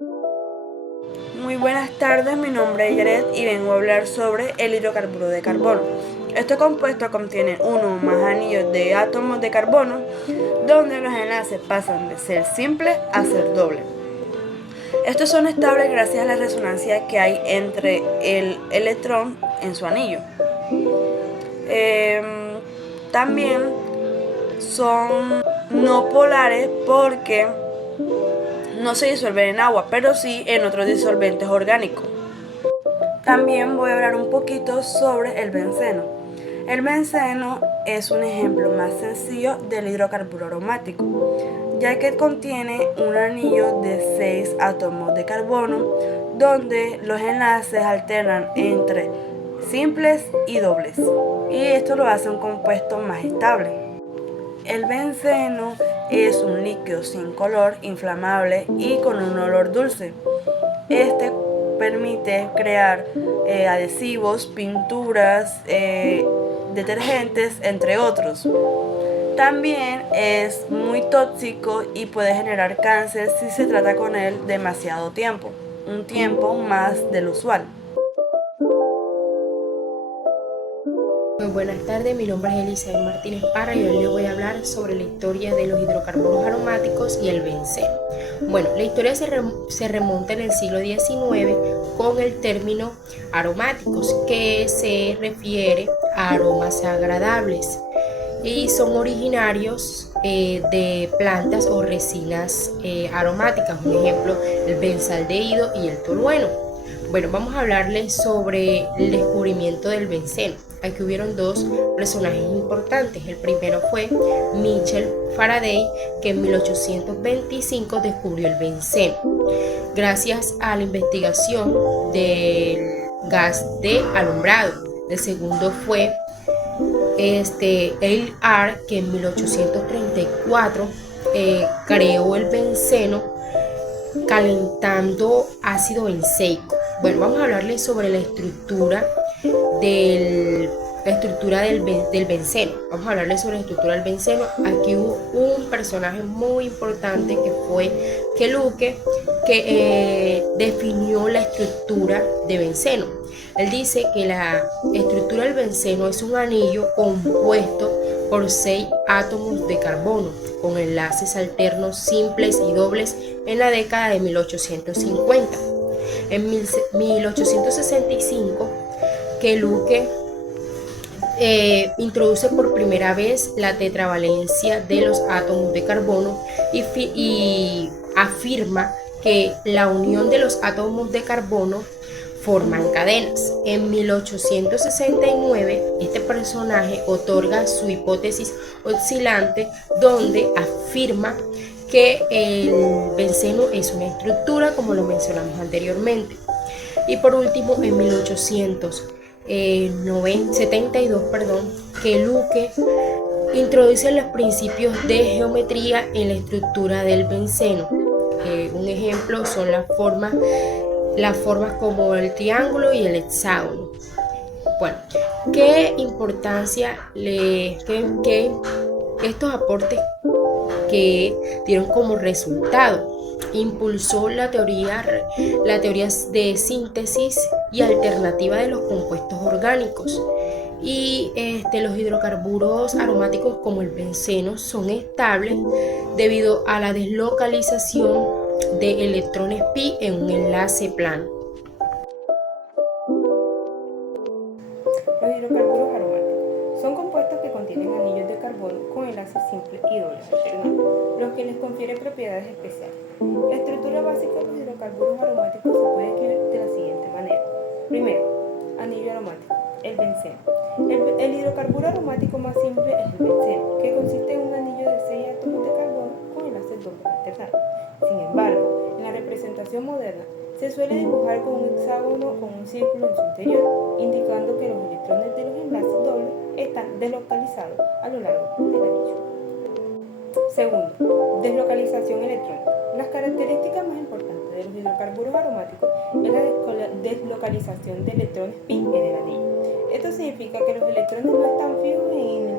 Muy buenas tardes, mi nombre es Yaret y vengo a hablar sobre el hidrocarburo de carbono. Este compuesto contiene uno o más anillos de átomos de carbono, donde los enlaces pasan de ser simples a ser dobles. Estos son estables gracias a la resonancia que hay entre el electrón en su anillo. También son no polares porque no se disuelven en agua, pero sí en otros disolventes orgánicos. También voy a hablar un poquito sobre el benceno. El benceno es un ejemplo más sencillo del hidrocarburo aromático, ya que contiene un anillo de 6 átomos de carbono, donde los enlaces alternan entre simples y dobles, y esto lo hace un compuesto más estable. El benceno es un líquido sin color, inflamable y con un olor dulce. Este permite crear adhesivos, pinturas, detergentes, entre otros. También es muy tóxico y puede generar cáncer si se trata con él demasiado tiempo, un tiempo más del usual. Muy buenas tardes, mi nombre es Elizabeth Martínez Parra y hoy les voy a hablar sobre la historia de los hidrocarburos aromáticos y el benceno. Bueno, la historia se remonta en el siglo XIX con el término aromáticos, que se refiere a aromas agradables y son originarios de plantas o resinas aromáticas, un ejemplo, el benzaldehído y el tolueno. Bueno, vamos a hablarles sobre el descubrimiento del benceno. Aquí hubieron dos personajes importantes. El primero fue Michel Faraday, que en 1825 descubrió el benceno gracias a la investigación del gas de alumbrado. El segundo fue Eyre, que en 1834 creó el benceno calentando ácido benzeico. Bueno, vamos a hablarles sobre la estructura del benceno. Vamos a hablarles sobre la estructura del benceno. Aquí hubo un personaje muy importante que fue Keluke, que definió la estructura de benceno. Él dice que la estructura del benceno es un anillo compuesto por 6 átomos de carbono con enlaces alternos simples y dobles en la década de 1850. En 1865, Keluke introduce por primera vez la tetravalencia de los átomos de carbono y afirma que la unión de los átomos de carbono forman cadenas. En 1869, este personaje otorga su hipótesis oscilante, donde afirma que el benceno es una estructura, como lo mencionamos anteriormente. Y por último, en 1872, Keluke introduce los principios de geometría en la estructura del benceno. Un ejemplo son las formas como el triángulo y el hexágono. Bueno, ¿qué importancia que estos aportes que dieron como resultado? Impulsó la teoría de síntesis y alternativa de los compuestos orgánicos. Y los hidrocarburos aromáticos como el benceno son estables debido a la deslocalización de electrones pi en un enlace plano. Los hidrocarburos aromáticos son compuestos que contienen anillos de carbono con enlaces simples y dobles alternados, lo que les confiere propiedades especiales. La estructura básica de los hidrocarburos aromáticos se puede escribir de la siguiente manera. Primero, anillo aromático, el benceno. El hidrocarburo aromático más simple es el benceno, que consiste en un anillo de 6 átomos de carbono con enlaces dobles alternados. Sin embargo, en la representación moderna, se suele dibujar con un hexágono con un círculo en su interior, indicando que los electrones de los enlaces dobles están deslocalizados a lo largo del anillo. Segundo, deslocalización electrónica. Las características más importantes de los hidrocarburos aromáticos es la deslocalización de electrones pi en el anillo. Esto significa que los electrones no están fijos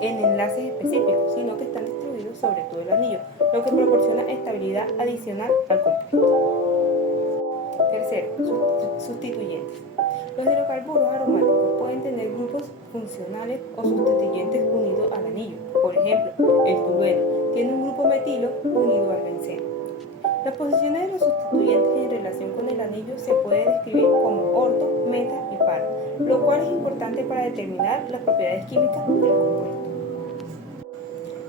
en enlaces específicos, sino que están distribuidos sobre todo el anillo, lo que proporciona estabilidad adicional al compuesto. Tercero, sustituyentes. Los hidrocarburos aromáticos pueden tener grupos funcionales o sustituyentes unidos al anillo. Por ejemplo, el tolueno tiene un grupo metilo unido al benceno. Las posiciones de los sustituyentes en relación con el anillo se puede describir como orto, meta y par, lo cual es importante para determinar las propiedades químicas del compuesto.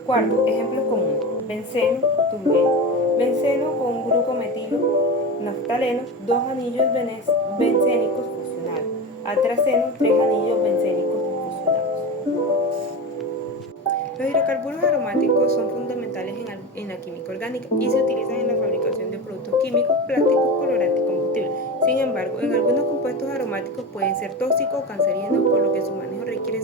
Cuarto, ejemplos comunes: benceno, tolueno. Benceno con un grupo metilo, naftaleno, 2 anillos bencénicos fusionados. Atraceno, 3 anillos bencénicos fusionados. Los hidrocarburos aromáticos son fundamentales en la química orgánica y se utilizan en la fabricación de productos químicos, plásticos, colorantes y combustibles. Sin embargo, en algunos compuestos aromáticos pueden ser tóxicos o cancerígenos, por lo que su manejo requiere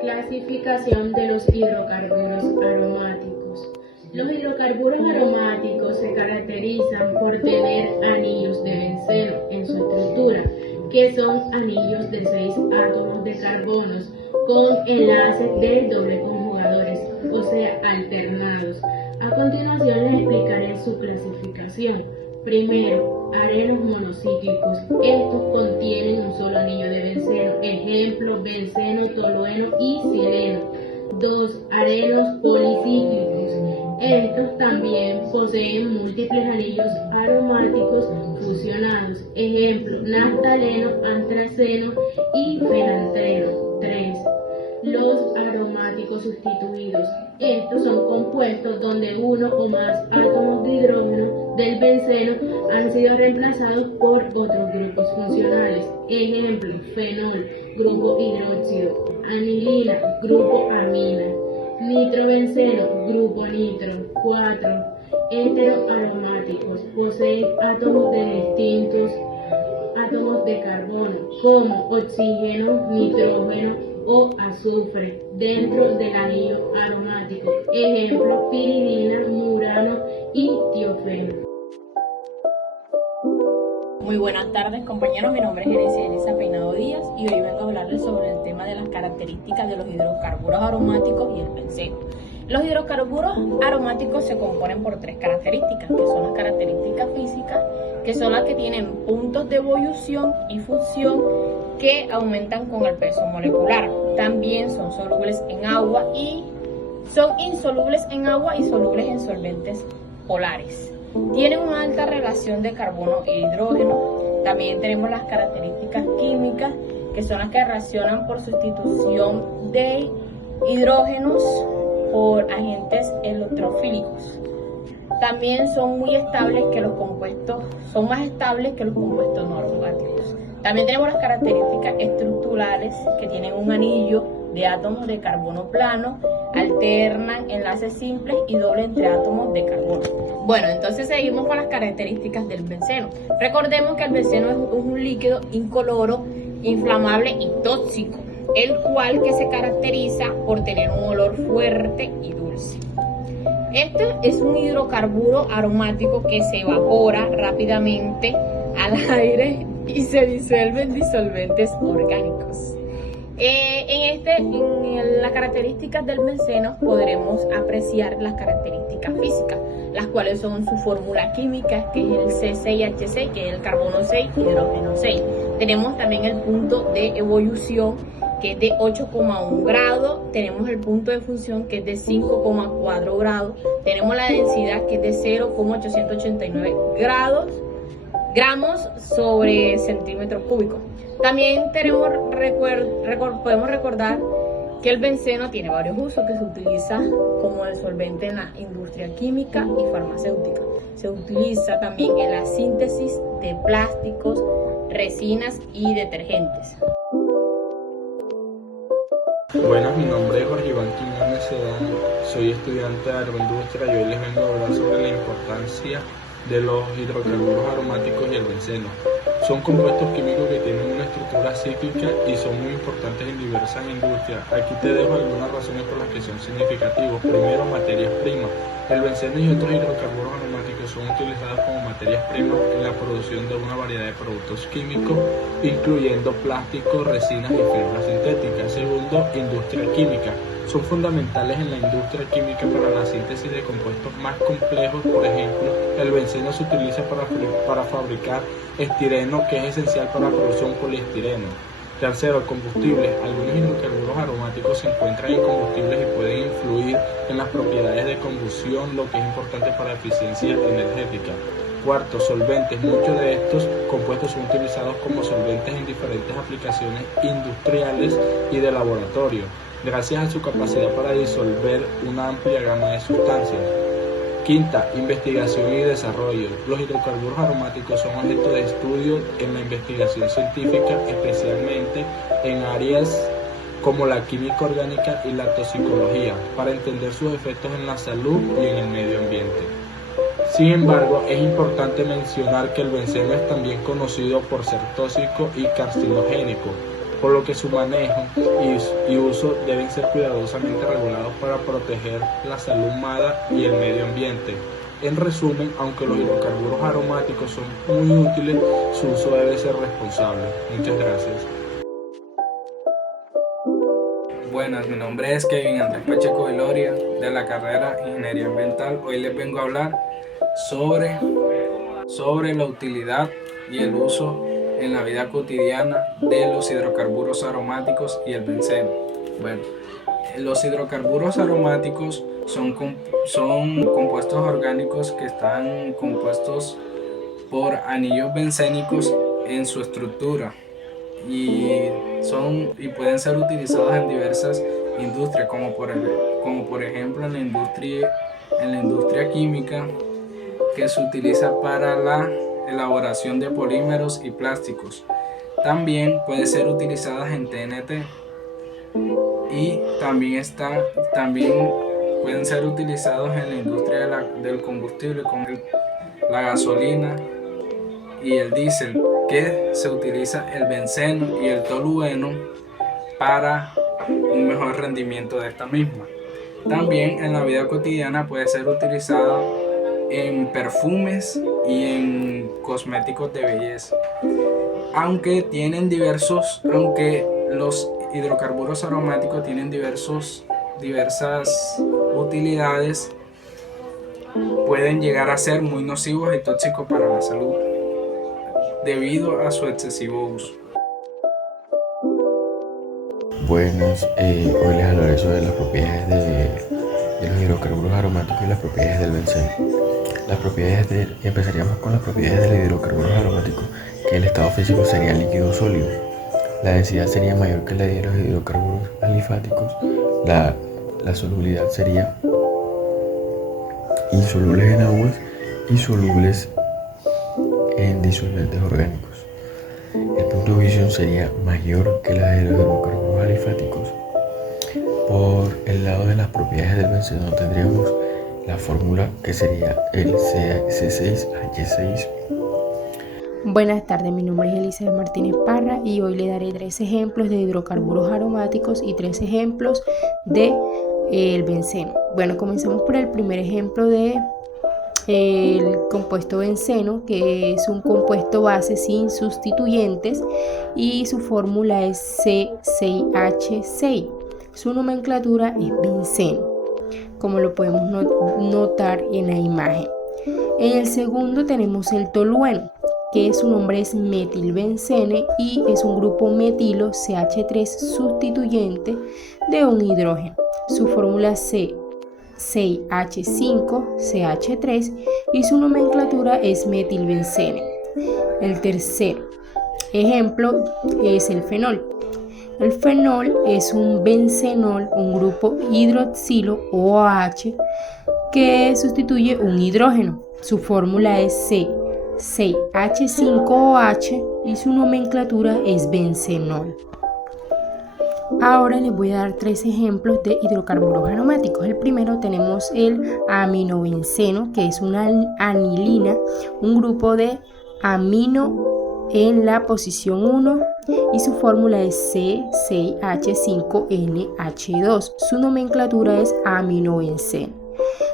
Clasificación de los hidrocarburos aromáticos. Los hidrocarburos aromáticos se caracterizan por tener anillos de benceno en su estructura, que son anillos de 6 átomos de carbonos con enlaces de doble conjugadores, o sea, alternados. A continuación les explicaré su clasificación. Primero, arenos monocíclicos. Estos contienen un solo anillo de benceno. Ejemplo, benceno, tolueno y sileno. 2. Arenos policíclicos. Estos también poseen múltiples anillos aromáticos fusionados. Ejemplo, naftaleno, antraceno y fenantreno. 3. Los aromáticos sustituidos. Estos son compuestos donde uno o más átomos de hidrógeno del benceno han sido reemplazados por otros grupos funcionales. Ejemplo, fenol, grupo hidróxido, anilina, grupo amina, nitrobenceno, grupo nitro. 4. Heteroaromáticos. Poseen átomos de distintos átomos de carbono, como oxígeno, nitrógeno o azufre dentro del anillo aromático. Ejemplo, piridina, murano y tiofeno. Muy buenas tardes, compañeros. Mi nombre es Elisa Peinado Díaz y hoy vengo a hablarles sobre el tema de las características de los hidrocarburos aromáticos y el benceno. Los hidrocarburos aromáticos se componen por 3 características, que son las características físicas, que son las que tienen puntos de ebullición y fusión que aumentan con el peso molecular. También son solubles en agua y son insolubles en agua y solubles en solventes polares. Tienen una alta relación de carbono e hidrógeno. También tenemos las características químicas, que son las que reaccionan por sustitución de hidrógenos por agentes electrofílicos. También son muy estables que los compuestos, son más estables que los compuestos no aromáticos. También tenemos las características estructurales, que tienen un anillo de átomos de carbono plano, alternan enlaces simples y doble entre átomos de carbono. Bueno, entonces seguimos con las características del benceno. Recordemos que el benceno es un líquido incoloro, inflamable y tóxico, el cual que se caracteriza por tener un olor fuerte y dulce. Este es un hidrocarburo aromático que se evapora rápidamente al aire y se disuelve en disolventes orgánicos. En las características del benceno podremos apreciar las características físicas, las cuales son su fórmula química, que es el C6H6, que es el carbono 6, hidrógeno 6. Tenemos también el punto de ebullición, que es de 8,1 grados. Tenemos el punto de fusión, que es de 5,4 grados. Tenemos la densidad, que es de 0,889 gramos sobre centímetro cúbico. También podemos recordar que el benceno tiene varios usos, que se utiliza como el solvente en la industria química y farmacéutica. Se utiliza también en la síntesis de plásticos, resinas y detergentes. Buenas, mi nombre es Jorge Iván Quiñones Sedán, soy estudiante de agroindustria y hoy les vengo a hablar sobre la importancia de los hidrocarburos aromáticos y el benceno. Son compuestos químicos que tienen una estructura cíclica y son muy importantes en diversas industrias. Aquí te dejo algunas razones por las que son significativos. Primero, materias primas. El benceno y otros hidrocarburos aromáticos son utilizados como materias primas en la producción de una variedad de productos químicos, incluyendo plásticos, resinas y fibras sintéticas. Segundo, industria química. Son fundamentales en la industria química para la síntesis de compuestos más complejos. Por ejemplo, el benceno se utiliza para fabricar estireno, que es esencial para la producción poliestireno. Tercero, combustibles. Algunos hidrocarburos aromáticos se encuentran en combustibles y pueden influir en las propiedades de combustión, lo que es importante para la eficiencia energética. Cuarto, solventes. Muchos de estos compuestos son utilizados como solventes en diferentes aplicaciones industriales y de laboratorio, gracias a su capacidad para disolver una amplia gama de sustancias. Quinta, investigación y desarrollo. Los hidrocarburos aromáticos son objeto de estudio en la investigación científica, especialmente en áreas como la química orgánica y la toxicología, para entender sus efectos en la salud y en el medio ambiente. Sin embargo, es importante mencionar que el benceno es también conocido por ser tóxico y carcinogénico, por lo que su manejo y uso deben ser cuidadosamente regulados para proteger la salud humana y el medio ambiente. En resumen, aunque los hidrocarburos aromáticos son muy útiles, su uso debe ser responsable. Muchas gracias. Buenas, mi nombre es Kevin Andrés Pacheco Viloria, de la carrera Ingeniería Ambiental. Hoy les vengo a hablar sobre la utilidad y el uso en la vida cotidiana de los hidrocarburos aromáticos y el benceno. Bueno, los hidrocarburos aromáticos son compuestos orgánicos que están compuestos por anillos bencénicos en su estructura y pueden ser utilizados en diversas industrias, como por ejemplo en la industria química, que se utiliza para la elaboración de polímeros y plásticos. También puede ser utilizadas en TNT y también pueden ser utilizados en la industria del combustible, como la gasolina y el diésel, que se utiliza el benceno y el tolueno para un mejor rendimiento de esta misma. También en la vida cotidiana puede ser utilizada en perfumes y en cosméticos de belleza. Aunque los hidrocarburos aromáticos tienen diversas utilidades, pueden llegar a ser muy nocivos y tóxicos para la salud debido a su excesivo uso. Buenas, hoy les hablaré sobre las propiedades de los hidrocarburos aromáticos y las propiedades del benceno. Empezaríamos con las propiedades del hidrocarburo aromático, que el estado físico sería líquido o sólido. La densidad sería mayor que la de los hidrocarburos alifáticos. La solubilidad sería insolubles en aguas y solubles en disolventes orgánicos. El punto de visión sería mayor que la de los hidrocarburos alifáticos. Por el lado de las propiedades del benceno tendríamos la fórmula, que sería el C6H6. Buenas tardes, mi nombre es Elizabeth Martínez Parra y hoy le daré 3 ejemplos de hidrocarburos aromáticos y 3 ejemplos de el benceno. Bueno, comenzamos por el primer ejemplo de el compuesto benceno, que es un compuesto base sin sustituyentes y su fórmula es C6H6. Su nomenclatura es benceno, como lo podemos notar en la imagen. En el segundo tenemos el tolueno, que su nombre es metilbencene y es un grupo metilo CH3 sustituyente de un hidrógeno. Su fórmula es C6H5CH3 y su nomenclatura es metilbencene. El tercer ejemplo es el fenol. El fenol es un bencenol, un grupo hidroxilo OH que sustituye un hidrógeno. Su fórmula es C6H5OH y su nomenclatura es bencenol. Ahora les voy a dar 3 ejemplos de hidrocarburos aromáticos. El primero tenemos el aminobenceno, que es una anilina, un grupo de amino en la posición 1 y su fórmula es C6H5NH2. Su nomenclatura es aminobenceno.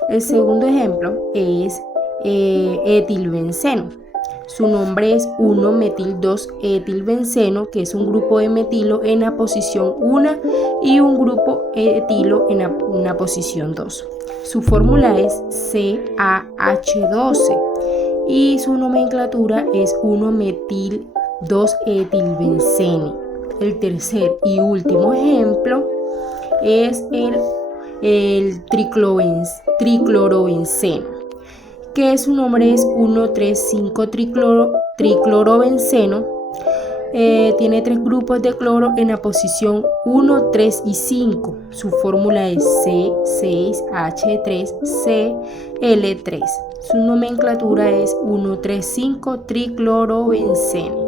El segundo ejemplo es etilbenceno. Su nombre es 1-metil-2-etilbenceno, que es un grupo de metilo en la posición 1 y un grupo etilo en la posición 2. Su fórmula es CaH12 y su nomenclatura es 1-metil-2-etilbenceno. El tercer y último ejemplo es el triclorobenceno, que su nombre es 1,3,5-triclorobenceno. Tiene 3 grupos de cloro en la posición 1, 3 y 5. Su fórmula es C6H3Cl3. Su nomenclatura es 1,3,5-triclorobenceno.